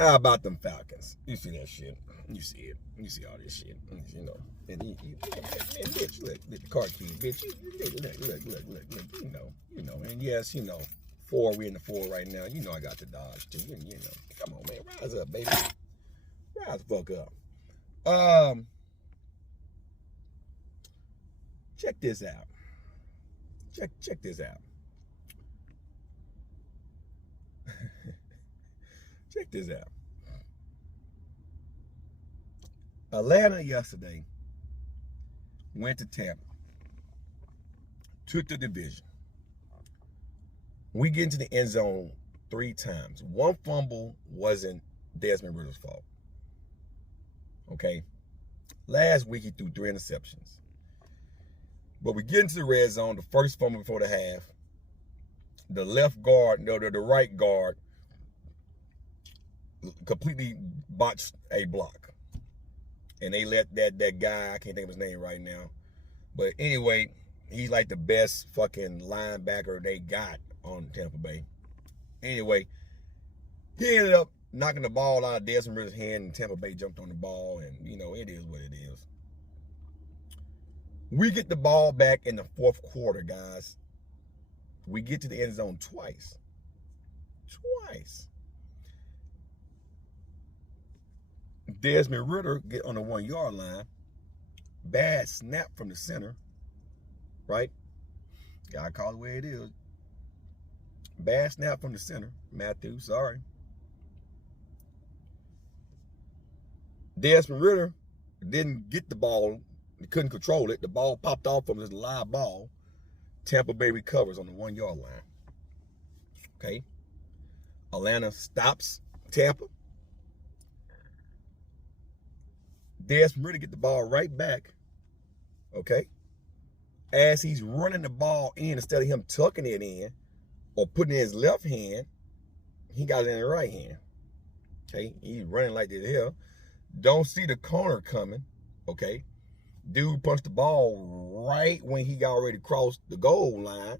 How about them Falcons? You see that shit? You see it. You see all this shit. You know. And bitch, look, the car key, bitch. Look. You know. And yes, you know, we in the 4 right now. You know I got the Dodge too. You know. Come on, man. Rise up, baby. Rise the fuck up. Check this out. Check this out. Check this out. Atlanta yesterday went to Tampa, took the division. We get into the end zone 3 times. 1 fumble wasn't Desmond Ritter's fault. Okay? Last week he threw 3 interceptions. But we get into the red zone, the first fumble before the half. The right guard completely botched a block. And they let that guy, I can't think of his name right now. But anyway, he's like the best fucking linebacker they got on Tampa Bay. Anyway, he ended up knocking the ball out of Desmond Ritter's hand, and Tampa Bay jumped on the ball, and, you know, it is what it is. We get the ball back in the 4th quarter, guys. We get to the end zone twice. Desmond Ritter get on the 1-yard line. Bad snap from the center. Right? Gotta call it the way it is. Bad snap from the center. Matthew, sorry. Desmond Ritter didn't get the ball. He couldn't control it. The ball popped off from his live ball. Tampa Bay recovers on the 1-yard line. Okay? Atlanta stops Tampa. Desmond Ritter get the ball right back. Okay? As he's running the ball in, instead of him tucking it in or putting it in his left hand, he got it in the right hand. Okay? He's running like this here. Don't see the corner coming. Okay? Dude punched the ball right when he already crossed the goal line.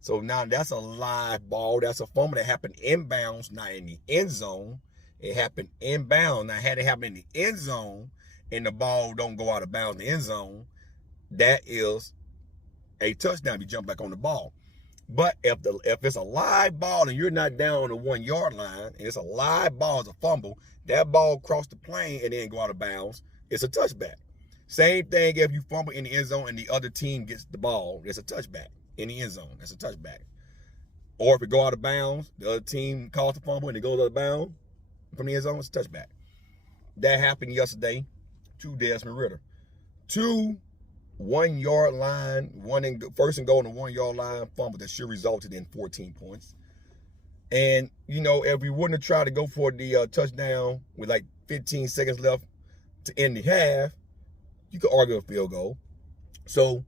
So now that's a live ball. That's a fumble that happened inbounds, not in the end zone. It happened inbound. Now, had it happened in the end zone and the ball don't go out of bounds in the end zone, that is a touchdown. You jump back on the ball. But if it's a live ball and you're not down on the 1-yard line and it's a live ball, it's a fumble, that ball crossed the plane and then go out of bounds, it's a touchback. Same thing if you fumble in the end zone and the other team gets the ball, it's a touchback in the end zone. That's a touchback. Or if it go out of bounds, the other team calls the fumble and it goes out of bounds from the end zone, it's a touchback. That happened yesterday to Desmond Ritter. 2 1-yard line, first and goal on the 1-yard line fumble that should have resulted in 14 points. And, you know, if we wouldn't have tried to go for the touchdown with like 15 seconds left to end the half, you could argue a field goal. So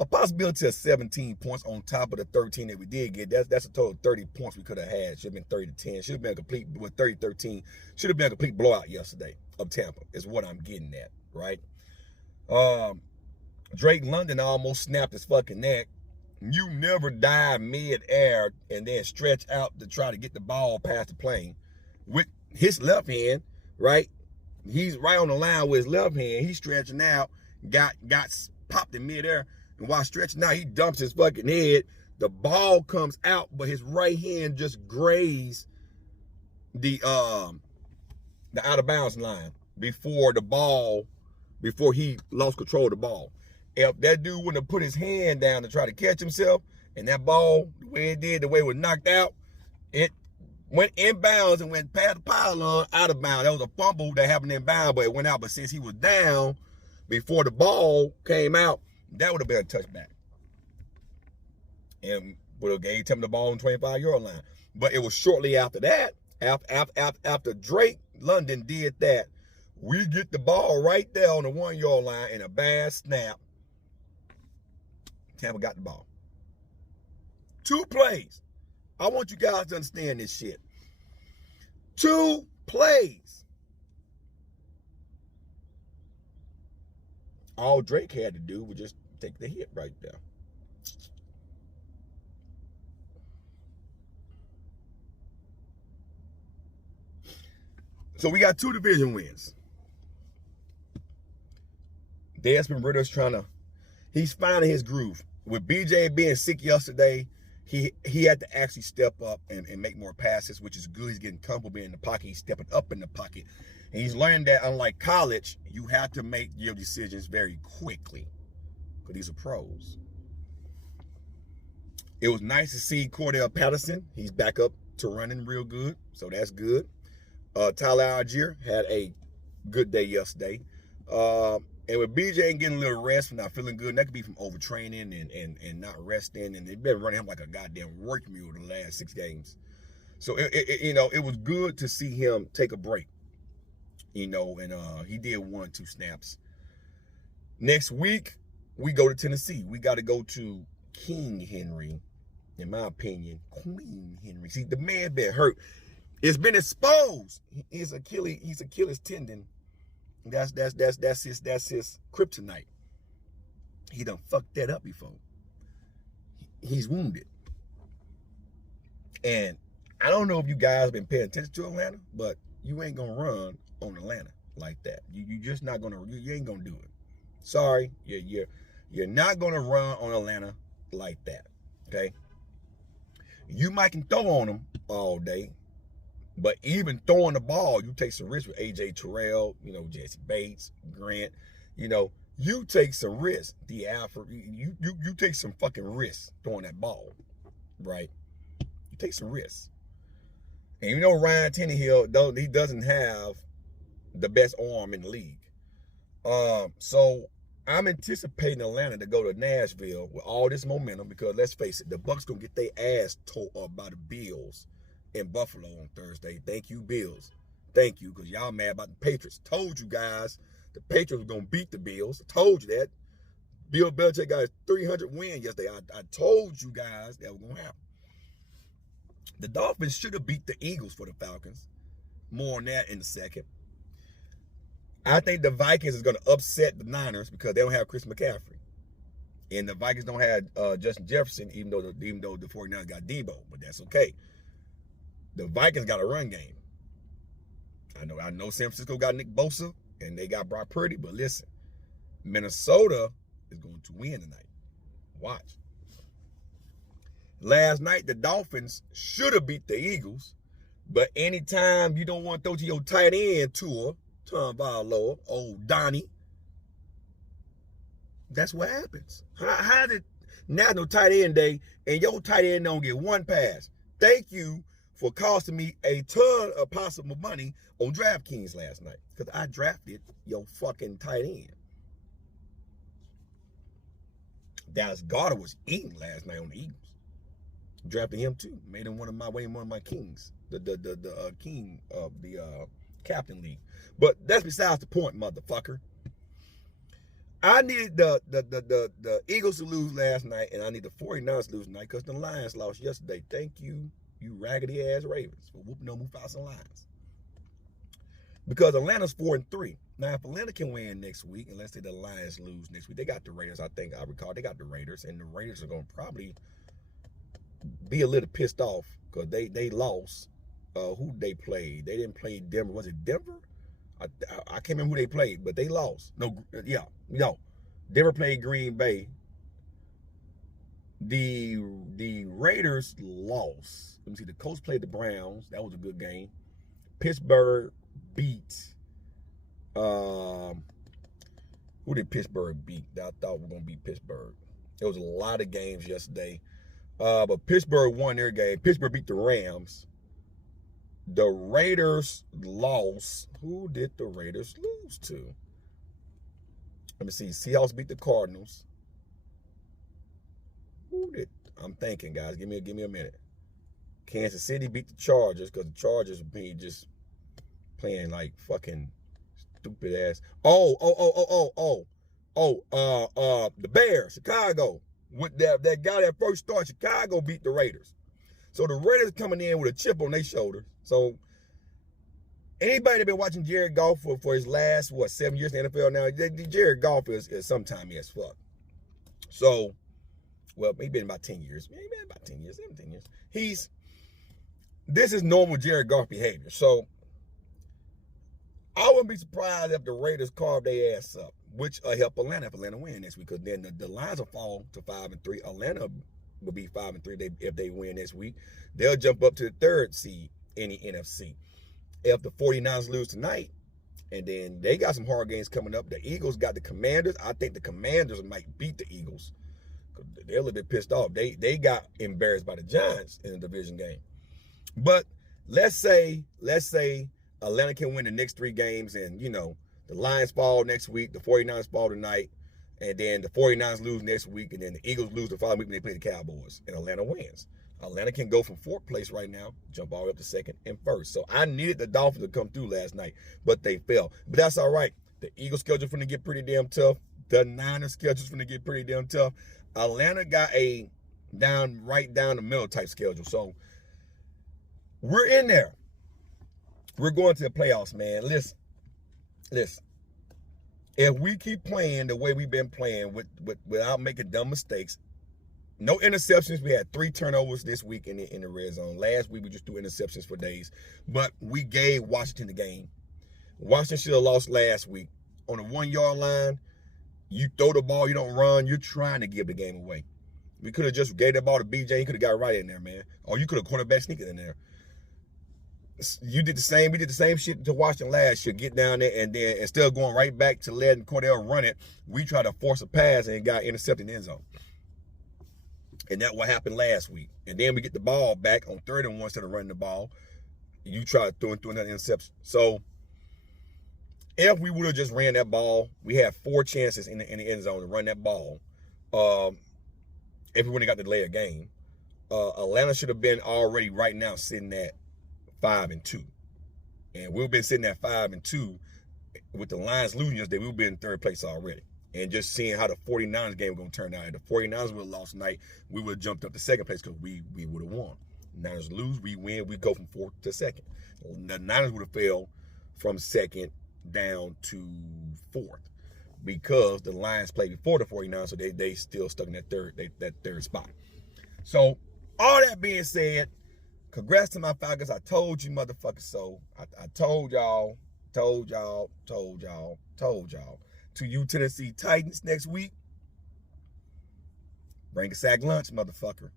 a possibility of 17 points on top of the 13 that we did get. That's a total of 30 points we could have had. Should have been 30-10. Should have been a complete, with 30-13. Should have been a complete blowout yesterday of Tampa, is what I'm getting at, right? Drake London almost snapped his fucking neck. You never dive mid-air and then stretch out to try to get the ball past the plane with his left hand, right? He's right on the line with his left hand. He's stretching out, got popped in midair, and while stretching out, he dumps his fucking head. The ball comes out, but his right hand just grazed the out of bounds line before he lost control of the ball. If that dude wouldn't have put his hand down to try to catch himself, and that ball, the way it was knocked out, it went inbounds and went past the pylon, out of bounds. That was a fumble that happened inbounds, but it went out. But since he was down before the ball came out, that would have been a touchback. And would have gave him the ball on the 25-yard line. But it was shortly after that, after Drake London did that, we get the ball right there on the 1-yard line in a bad snap. Tampa got the ball. 2 plays. I want you guys to understand this shit. 2 plays. All Drake had to do was just take the hit right there. So we got 2 division wins. Desmond Ritter's he's finding his groove. With BJ being sick yesterday, he had to actually step up and make more passes, which is good. He's getting comfortable being in the pocket. He's stepping up in the pocket. And he's learned that unlike college, you have to make your decisions very quickly because these are pros. It was nice to see Cordell Patterson. He's back up to running real good, so that's good. Tyler Algier had a good day yesterday. And with BJ getting a little rest from not feeling good, and that could be from overtraining and not resting, and they've been running him like a goddamn work mule the last 6 games. So it was good to see him take a break. And he did 1 or 2 snaps. Next week, we go to Tennessee. We got to go to King Henry, in my opinion, Queen Henry. See, the man been hurt. It's been exposed. He's Achilles tendon. That's his kryptonite. He done fucked that up before. He's wounded. And I don't know if you guys been paying attention to Atlanta, but you ain't gonna run on Atlanta like that. You just not gonna. You ain't gonna do it. Sorry, you're not gonna run on Atlanta like that. Okay. You might can throw on them all day, but even throwing the ball, you take some risks with AJ Terrell, Jesse Bates, Grant. You take some risks. You take some fucking risks throwing that ball, right? You take some risks. And Ryan Tannehill, he doesn't have the best arm in the league. So I'm anticipating Atlanta to go to Nashville with all this momentum because let's face it, the Bucs gonna get their ass tore up by the Bills in Buffalo on Thursday. Thank you, Bills. Thank you, because y'all mad about the Patriots. Told you guys the Patriots were gonna beat the Bills. I told you that. Bill Belichick got his 300 win yesterday. I told you guys that was gonna happen. The Dolphins should have beat the Eagles for the Falcons. More on that in a second. I think the Vikings is going to upset the Niners because they don't have Chris McCaffrey. And the Vikings don't have Justin Jefferson, even though the 49ers got Debo, but that's okay. The Vikings got a run game. I know San Francisco got Nick Bosa, and they got Brock Purdy, but listen, Minnesota is going to win tonight. Watch. Last night, the Dolphins should have beat the Eagles, but anytime you don't want to throw to your tight end tour, Tom Valoa, old Donnie, that's what happens. How did National Tight End Day and your tight end don't get 1 pass? Thank you for costing me a ton of possible money on DraftKings last night because I drafted your fucking tight end. Dallas Goedert was eating last night on the Eagles. Drafted him too. Made him one of my kings. The king of the Captain League. But that's besides the point, motherfucker. I needed the Eagles to lose last night, and I need the 49ers to lose tonight because the Lions lost yesterday. Thank you, you raggedy-ass Ravens, for whooping on Mufasa Lions. Because Atlanta's 4-3. Now, if Atlanta can win next week, and let's say the Lions lose next week, they got the Raiders, I recall. They got the Raiders, and the Raiders are going to probably be a little pissed off because they lost. Who they played? They didn't play Denver. Was it Denver? I can't remember who they played, but they lost. No. Denver played Green Bay. The Raiders lost. Let me see. The Colts played the Browns. That was a good game. Pittsburgh beat. Who did Pittsburgh beat? I thought we were gonna beat Pittsburgh. There was a lot of games yesterday, but Pittsburgh won their game. Pittsburgh beat the Rams. The Raiders lost. Who did the Raiders lose to? Let me see. Seahawks beat the Cardinals. Who did? I'm thinking, guys. Give me a minute. Kansas City beat the Chargers because the Chargers be just playing like fucking stupid ass. The Bears, Chicago. With that guy that first started, Chicago beat the Raiders. So the Raiders coming in with a chip on their shoulder. So anybody that been watching Jared Goff for his last, 7 years in the NFL now, Jared Goff is sometime as fuck. So, well, maybe been about 10 years. Maybe about 10 years, 17 years. This is normal Jared Goff behavior. So I wouldn't be surprised if the Raiders carve their ass up, which will help Atlanta if Atlanta win this week, because then the lines will fall to 5-3. Atlanta will be 5-3 if they win this week. They'll jump up to the 3rd seed in the NFC. If the 49ers lose tonight, and then they got some hard games coming up. The Eagles got the Commanders. I think the Commanders might beat the Eagles. They're a little bit pissed off. They got embarrassed by the Giants in the division game. But let's say Atlanta can win the next 3 games, and, you know, the Lions fall next week, the 49ers fall tonight, and then the 49ers lose next week, and then the Eagles lose the following week when they play the Cowboys, and Atlanta wins. Atlanta can go from 4th place right now, jump all the way up to 2nd and 1st. So I needed the Dolphins to come through last night, but they fell. But that's all right. The Eagles schedule finna get pretty damn tough. The Niners schedule's finna get pretty damn tough. Atlanta got a right down the middle type schedule. So we're in there. We're going to the playoffs, man. Listen. If we keep playing the way we've been playing without making dumb mistakes, no interceptions. We had 3 turnovers this week in the red zone. Last week we just threw interceptions for days, but we gave Washington the game. Washington should have lost last week. On the 1-yard line, you throw the ball, you don't run. You're trying to give the game away. We could have just gave that ball to BJ. He could have got right in there, man. Or you could have quarterback sneaking in there. You did the same. We did the same shit to Washington last year. Get down there, and then instead of going right back to letting Cordell run it, we tried to force a pass and got intercepted in the end zone. And that's what happened last week. And then we get the ball back on 3rd and 1 instead of running the ball. You try to throw another interception. So if we would have just ran that ball, we had 4 chances in the end zone to run that ball. If we wouldn't have got to delay a game, Atlanta should have been already right now sitting at 5-2. And we've been sitting at 5-2 with the Lions losing yesterday. We've been in 3rd place already. And just seeing how the 49ers game was going to turn out. If the 49ers would have lost tonight, we would have jumped up to 2nd place because we would have won. Niners lose, we win, we go from 4th to 2nd. The Niners would have fell from 2nd down to 4th because the Lions played before the 49ers, so they still stuck in that third spot. So, all that being said, congrats to my Falcons. I told you motherfuckers so. I told y'all. To you Tennessee Titans next week, bring a sack lunch, motherfucker.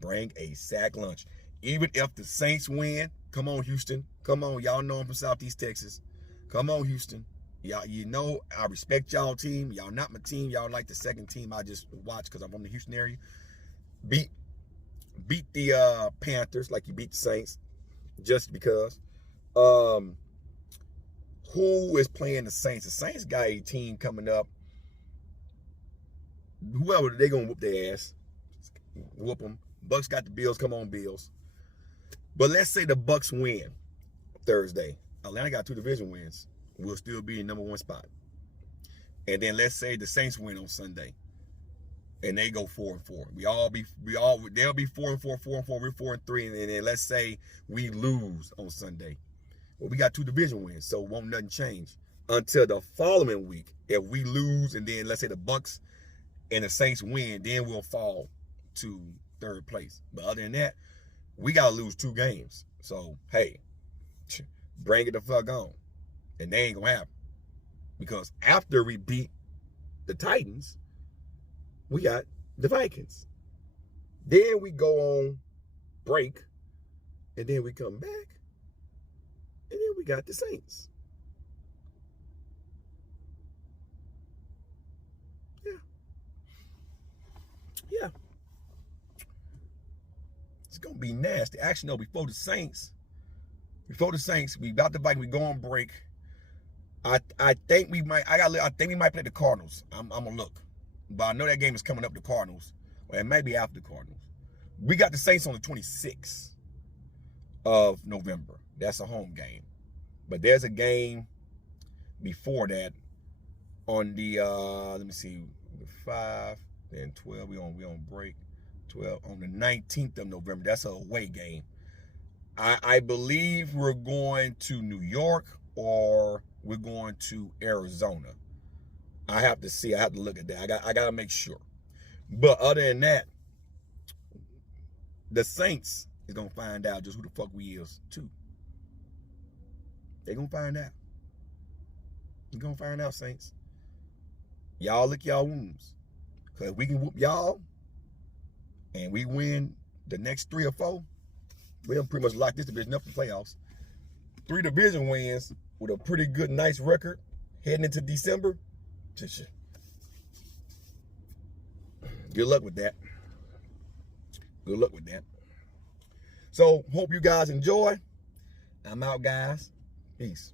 Bring a sack lunch. Even if the Saints win, come on, Houston. Come on, y'all know I'm from Southeast Texas. Come on, Houston. Y'all, you know I respect y'all team. Y'all not my team. Y'all like the 2nd team I just watch because I'm from the Houston area. Beat the Panthers like you beat the Saints, just because. Who is playing the Saints? The Saints got a team coming up. Whoever, they going to whoop their ass. Whoop them. Bucks got the Bills. Come on, Bills. But let's say the Bucks win Thursday. Atlanta got 2 division wins. We'll still be in number 1 spot. And then let's say the Saints win on Sunday. And they go 4-4. They'll be 4-4, 4-4. We're 4-3. And then let's say we lose on Sunday. Well, we got 2 division wins, so won't nothing change until the following week. If we lose, and then let's say the Bucks and the Saints win, then we'll fall to 3rd place. But other than that, we gotta lose 2 games. So hey, bring it the fuck on, and they ain't gonna happen because after we beat the Titans, we got the Vikings. Then we go on break, and then we come back. And then we got the Saints. Yeah. It's going to be nasty. Actually, no, before the Saints, we about the Vikings, we go on break. I think we might play the Cardinals. I'm going to look. But I know that game is coming up, the Cardinals. Well, it may be after the Cardinals. We got the Saints on the 26th of November. That's a home game. But there's a game before that on the let me see, 5, then 12. We on break. 12 on the 19th of November. That's an away game. I believe we're going to New York or we're going to Arizona. I have to see. I have to look at that. I gotta make sure. But other than that, the Saints is gonna find out just who the fuck we is too. They're gonna find out. You're going to find out, Saints. Y'all lick y'all wounds. Because if we can whoop y'all and we win the next 3 or 4, we'll pretty much lock this division up for playoffs. 3 division wins with a pretty good, nice record heading into December. Good luck with that. Good luck with that. So, hope you guys enjoy. I'm out, guys. Peace.